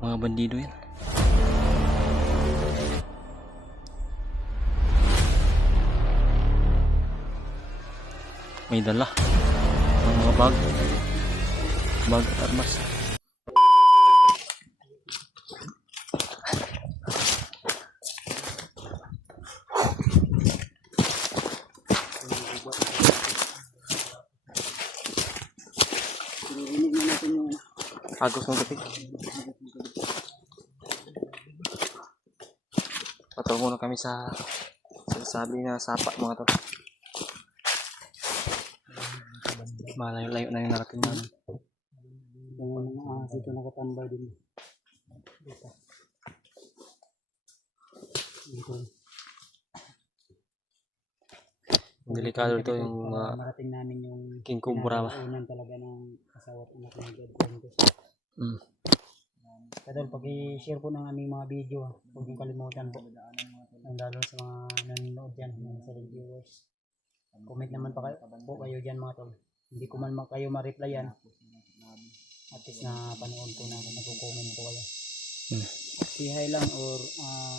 Mga bandido yan. May dala ang mga bag at armas. Agos ng gabi. Patol muna kami sa sabi na sapa mga tol. Malayo-layo na yung narating namin. Dito nakatambay din. Delikado ito yung narating namin yung King Cobra ba? Unan talaga ng asawa at anak ng God. Kadol, pag-i-share po ng aming mga video, huwag yung kalimutan po. Ang lalo sa mga nanonood dyan, mga silent viewers. Comment naman pa kayo dyan mga tol. Hindi ko man kayo ma-replyan. At least na panood po namin, nag-comment po kayo. Say hi lang or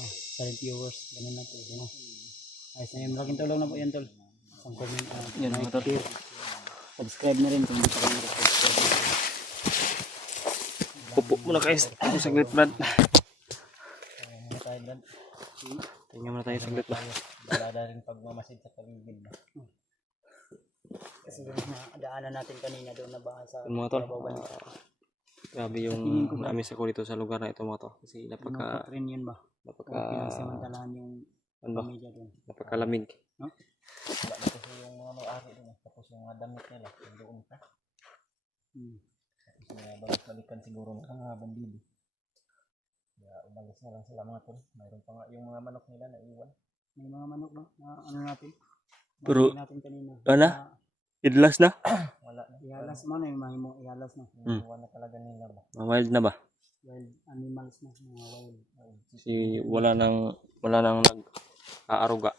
silent viewers, ganun na po. Ayos na yun, malaking tulong na po yan tol. Ang comment, yan mga tol. Subscribe na rin kung hindi pa kayo subscribe. Pupo muna guys. Ako saglit Brad. Muna tayo Brad. Tingnan muna tayo saglit ba. Balada rin pagmamasid sa paligid ba. Kasi daanan natin kanina doon na ba sa mga tol. Grabe yung namis ako dito sa lugar na ito mga tol. Kasi rin yun ba? Pinagsamantalahan yung pamilya doon. Napakalamig. No? Wala na kasi yung mga may-ari doon. Tapos yung mga damit nila. Doon pa. Tapos balik-balikan siguro ng mga bandido. Kaya umalis na lang sila mga tol. Mayroon pa nga yung mga manok nila na iwan. May mga manok ba? Ano natin? Pero natin kanina. Ano? Idlas na? Wala na. Ialas mo na yung mahimo. Ialas na. Iwan na talaga nila ba? Wild na ba? Wild animals na. Mga wild. Kasi wala nang nag-aaruga.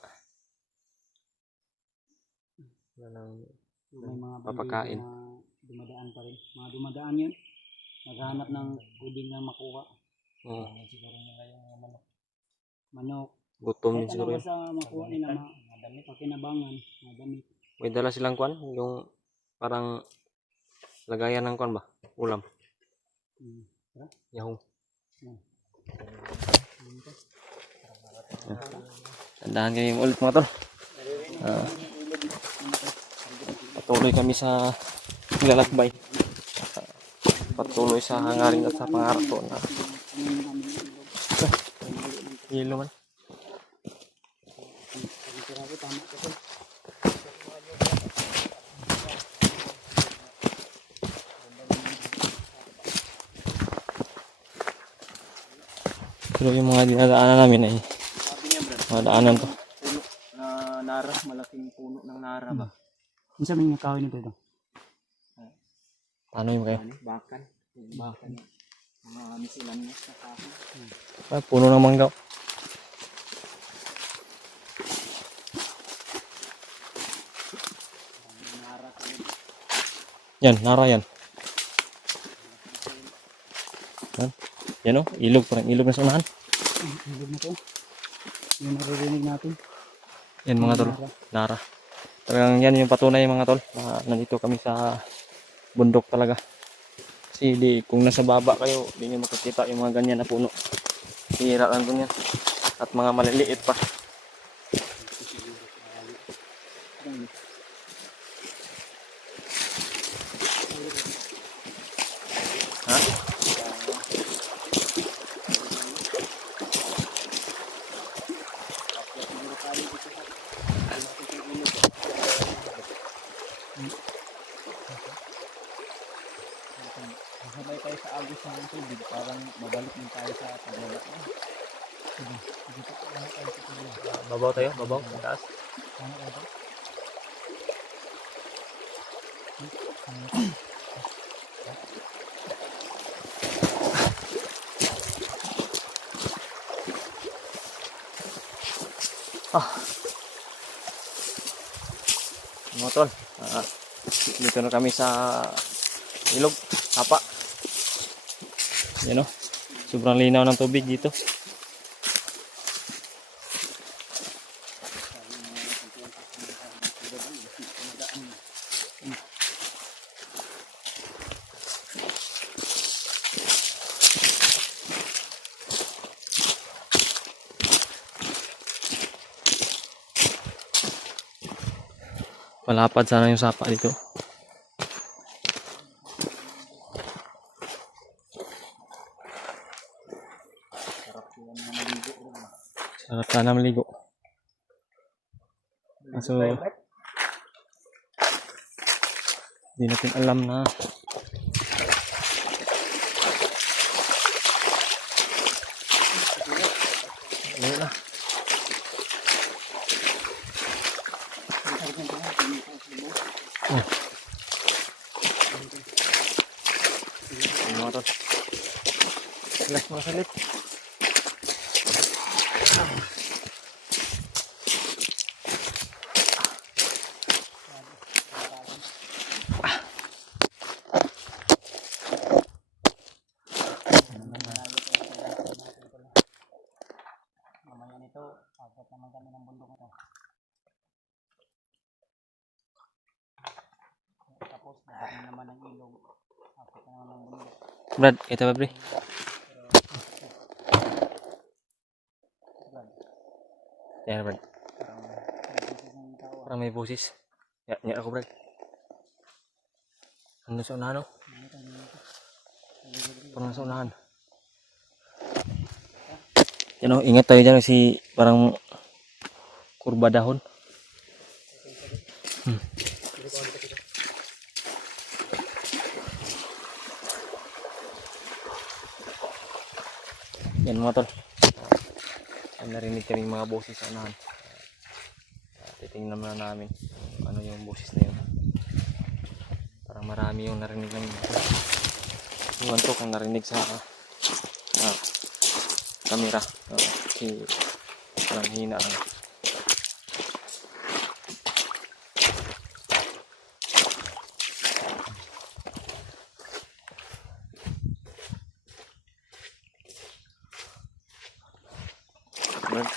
Wala nang may mga papakain. Na dumadaan pa rin. Mga dumadaan yun. Naghahanap ng pwedeng na makuha. Siguro nila yung manok. Manok. Gutom din siguro yun. Sa makuha nila madamit. Pakinabangan. Madamit. May dala silang kwan? Yung parang lagayan ng kwan ba? Ulam. Yahoo. Tandahan kayo ulit mga tol. Patuloy kami sa nilalakbay. Patuloy sa hangarin at sa pangarap ko na yelo man. Pero yung mga dinadaanan namin ay mga daanan to. Puno na nara, malaking puno ng nara ba? Ano sabi niya kawin nito ito? Paano yung kayo? Bakan. Mga misilan na sa kahoy. Ah, puno ng mangga. Yan, nara yan. Yan o, ilog, parang ilog na sa unahan. Ilog na to. Yung naririnig natin. Yan mga tol, nara. Talagang yan yung patunay mga tol. Nandito kami sa bundok talaga. Kasi kung nasa baba kayo, hindi nyo makikita yung mga ganyan na puno. Hihira lang dun yan. At mga maliliit pa. Ha? Sabay tayo sa agos ng tubig, parang mabalik din tayo sa pagbaba. Babaw tayo, babaw, mataas. Ano ka ito? Mga tol, dito na kami sa ilog, hapa. Yan o. Sobrang linaw ng tubig dito. Malapad sana yung sapa dito. Sarap sana maligo. So, hindi natin alam na ayun na. Oh. Ayun mga tol. Relax mga salit. Mamaya nito, agad naman kami ng bundok ito. Tapos, dadating naman ng ilog. Agad naman ng bundok. Brad, ito ba, Bre? Yan, Brad. Parang may busis. Yan ako, Brad. Ano sa unahan, no? Parang sa unahan. Yan, oh, ingat tayo dyan kasi parang kurba dahon. Yan mga tol. Narinig kaming mga boses sa unahan. Titingnan muna namin kung ano yung boses na yun. Parang marami yung narinig namin. Iwan ko kung narinig sa camera. Kasi parang hina lang. Brad.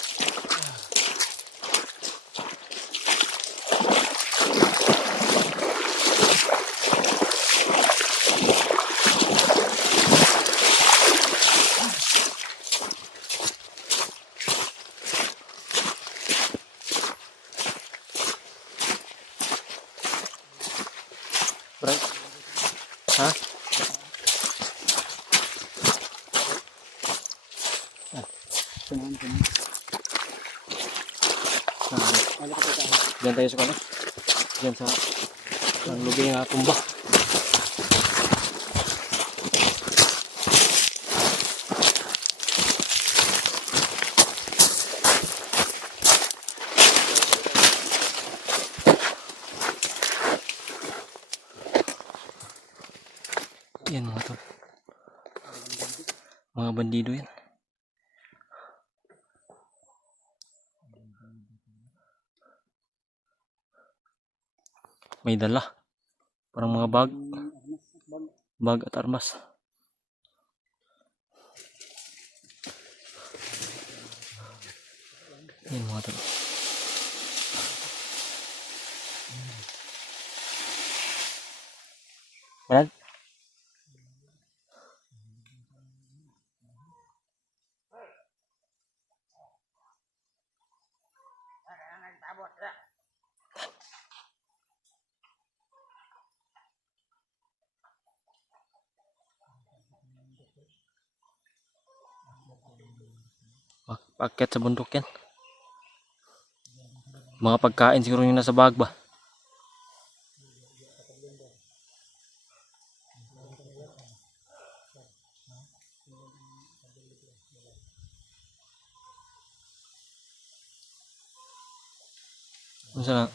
Brad. Ha? Diyan tayo sa kanan. Diyan sa lubi na tumba. Yan mga tol. Mga bandido yan. May dala. Parang mga bag at armas. Yan mga tol. Brad? Paakyat sa bundok yan. Mga pagkain siguro yung nasa bag ba? Ano na?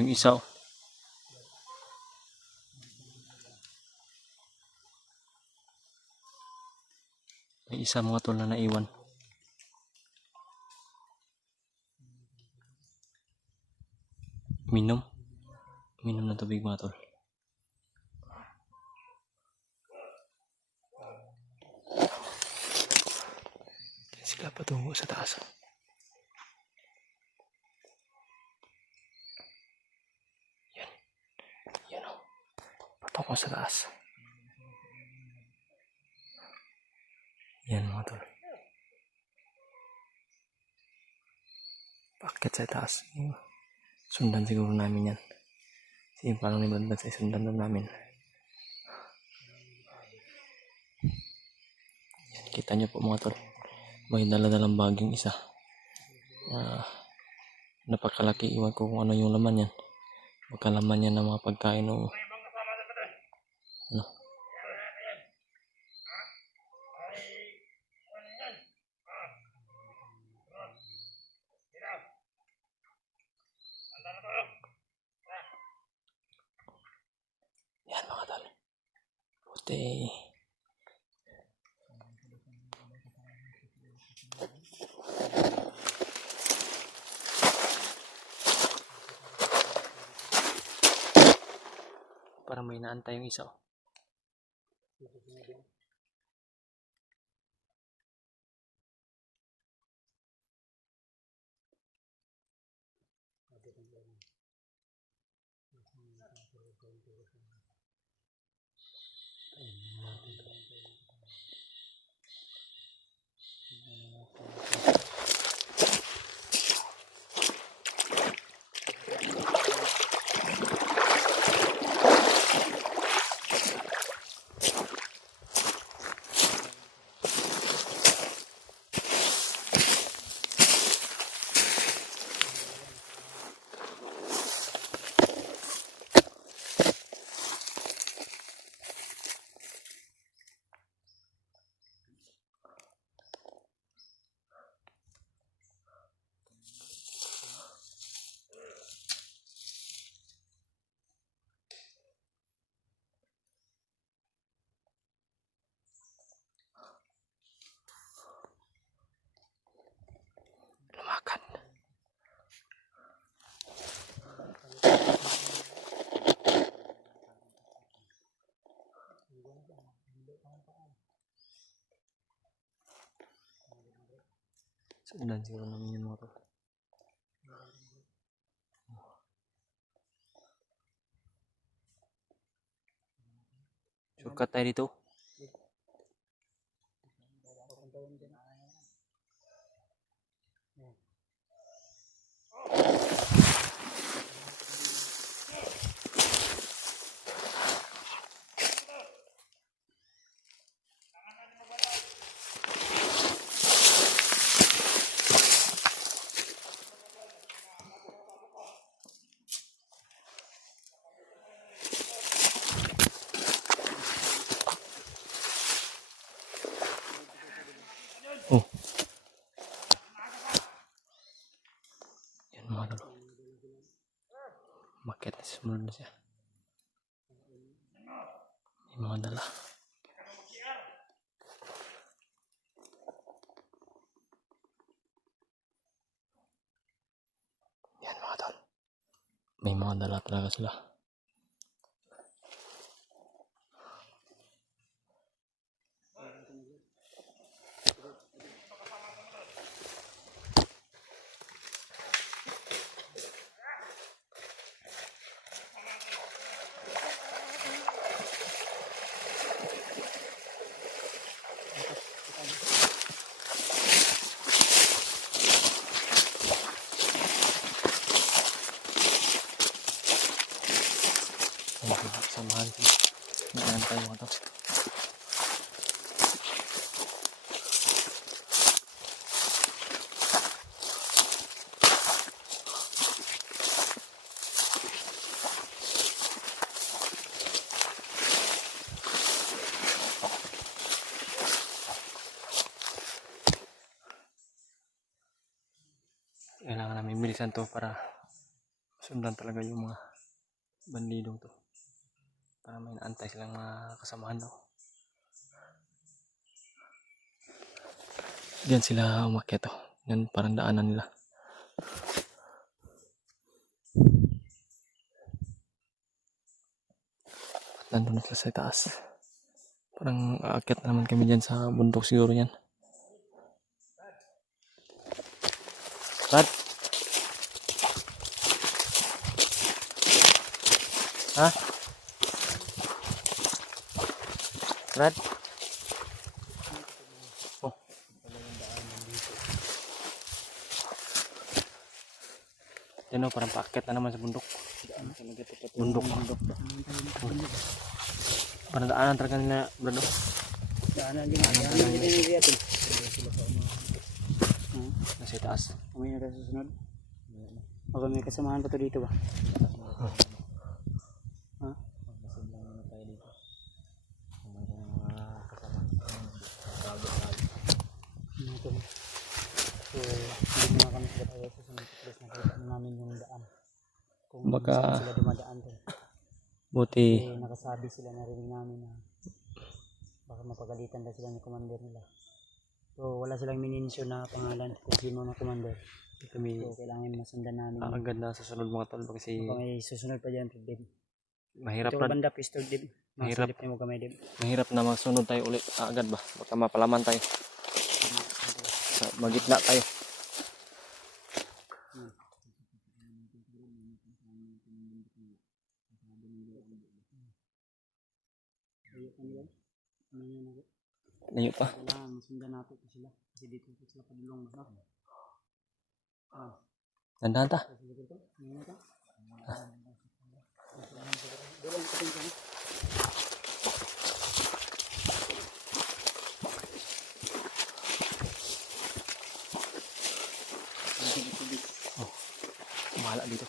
Yung isa. May isa mga tol na naiwan. Minom ng tubig mga tol. patungo sa taas. Yan. Yan o. Patungo sa taas. Yan mga tol. Paakyat sa taas. Sundan siguro namin yan. Sige paano ni Bandag sa sundan na namin. Yan, kita nyo po mga tol. May dala-dalang bagyong isa. Napakalaki. Iwan ko kung ano yung laman yan. Baka laman yan ng mga pagkain o ano. Yan mga tol. Buti. Parang may naantay yung isa. Lumakan. Sundan siguro namin yung mga tol. Shortcut tayo dito. Oh. Yan mga tol. Bakit sumunod na siya. May mga dala. Yan mga tol. May mga dala talaga sila. Samahan sila. Naan tayo mga tol. Kailangan namin bilisan to para sundan talaga yung mga bandidong to. Para may naantay silang mga kasamahan daw. Diyan sila umakyat to. Yan parang daanan nila. At nandun na sila sa taas. Parang aakyat na naman kami dyan sa bundok siguro yan. Brad? Ha? Brad? Oh. Yan o, parang paakyat na naman sa bundok. Bundok. Parang daanan talaga nila, Brad. Oh. Daanan din natin. Nasa itaas. May na susunod. O may kasamahan pa to dito ba? Ha? Ito. So, hindi na kami sila tayo sa sunod. Please nakita namin yung daan. Kung Baka- saan sila dumadaan to. Buti. Kasi nakasabi sila, narinig namin na baka mapagalitan na sila ng commander nila. So wala silang minensyon na pangalan kung sino na commander. Kami So kailangan masundan namin. agad na sa sunod mga tol kasi Baka may susunod pa dyan, Dib. mahirap Ito Brad. ka banda, pistol, Dib. Mahirap. Masalip niyo mo kamay, Dib. Mahirap na masunod tayo ulit agad ba? Baka mapalaman tayo. Magitna tayo. Ayun kanila. Layo pa. Kailangan masundan natin ito sila. Kasi dito sila padulong. Dandahan ta. Oh, bahala dito.